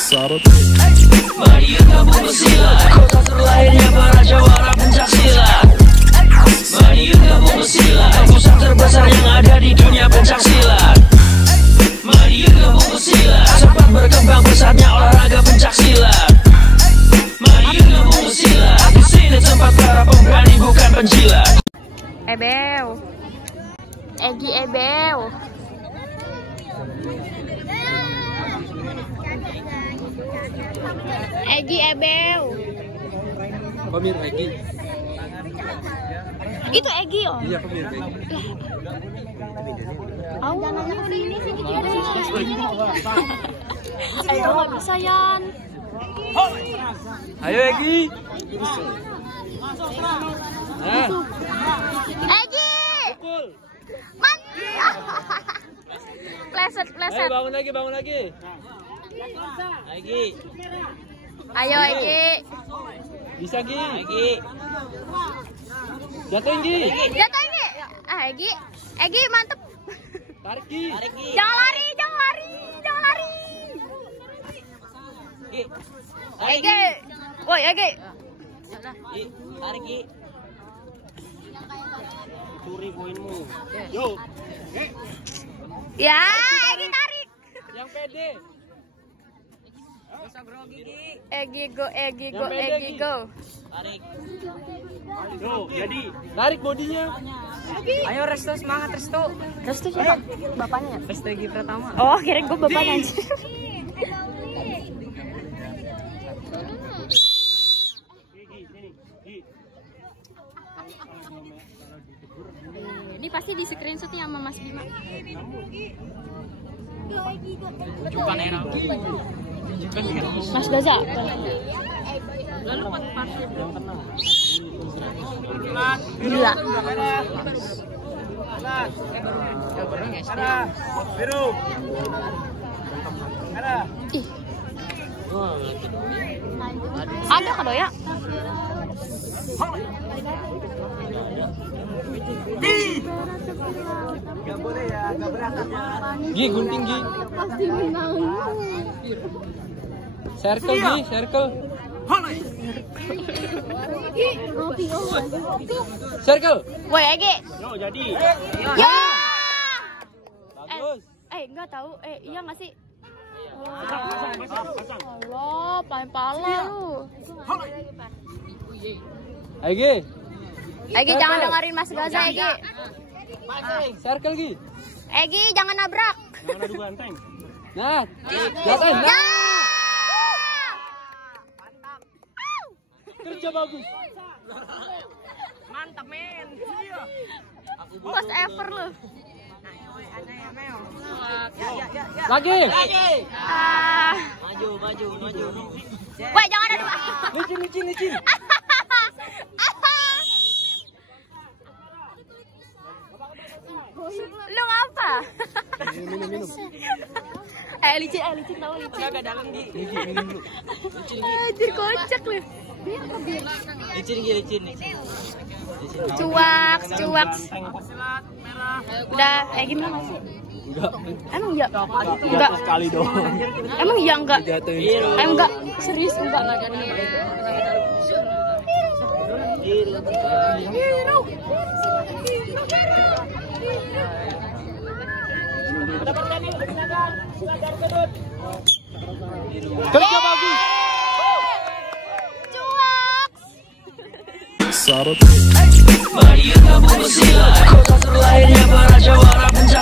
Mari gabung bersilat, kota terlahirnya para jawara pencaksilat. Mari gabung bersilat, pusat terbesar yang ada di dunia pencaksilat. Mari gabung bersilat, sempat berkembang pesatnya olahraga pencaksilat. Mari gabung bersilat, di sini tempat para pemberani bukan penjilat. Ebel, Egi Ebel. Egi Ebel. Pemir Egi. Itu Egi oh. Iya pemir Egi. Ayo nggak bisa Yan. Ayo Egi. Egi. Pleset. Ayo bangun lagi. Egi. Ayo Egi. Bisa Gi. Egi. Jatuhin Gi. Egi mantep. Tarik Gi. Jangan lari. Egi. Woi Egi. Tarik Gi. Curi poinmu. Yo. Ya, Egi tarik. Yang pede. Egi go. Tarik. Yo, jadi tarik bodinya. Ayo Resto, semangat Resto. Restu siapa? Bapaknya ya? Resto Egi Pratama. Oh, kirain gue bapaknya aja. Ini pasti di screenshot nih sama Mas Bima. Tunjukkan era. Mas Gaza. Gila. Biru. Ih. Ada kado ya? Gak boleh ya, gak berantak ya. Gi, gunting Gi. Pasti menang. Circle Gi, circle. Circle. Woi Egi. Yo, jadi. Ya. Bagus. Enggak tahu. Iya nggak sih? Pasang. Allah, pala lu. Egi. Egi jangan dengerin Mas Gaza, Egi. Circle Gi. Egi jangan nabrak. Jangan adu banteng. Nah, jatuhin. Nah. Kerja bagus. Mantap men. Best ever lu. Lagi. Maju. Woi jangan adu. Licin. Lu ngapa? Minum. Licin tahu licin. Agak dalam Gi. Minum dulu. Anjir kocak lu. Licin. Cuak. Udah gini nggak sih? Enggak. Emang iya? Enggak sekali doang. Emang iya enggak? Jatuhin. Enggak, serius enggak. Kerja bagus. Cuak. Mari gabung bersilat, kota terlahirnya para jawara pencaksilat.